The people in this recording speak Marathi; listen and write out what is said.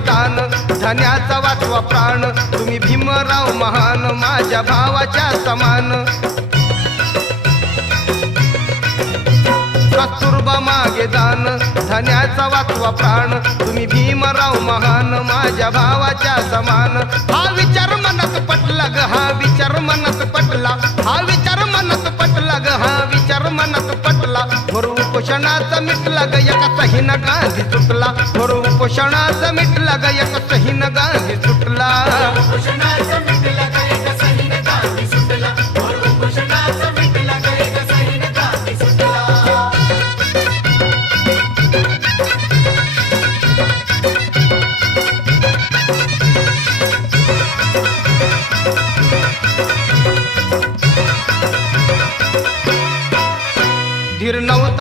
दान, धन्याचा वाचवा प्राण, तुम्ही भीमराव महान, माझ्या भावाच्या समान. कस्तुरबा मागे दान, धन्याचा वाचवा प्राण, तुम्ही भीमराव महान, माझ्या भावाच्या समान. हा विचार मनात पटला ग, हा विचार मनात पटला, हा विचार मनात पटला ग, हा विचार मनात पटला. भर उपोषणाचा मिटला ग, एका सहीन गांधी सुटला. भर उपोषणाचा मिटला ग, एका सहीन गांधी सुटला. उपोषणाचा मिटला ग,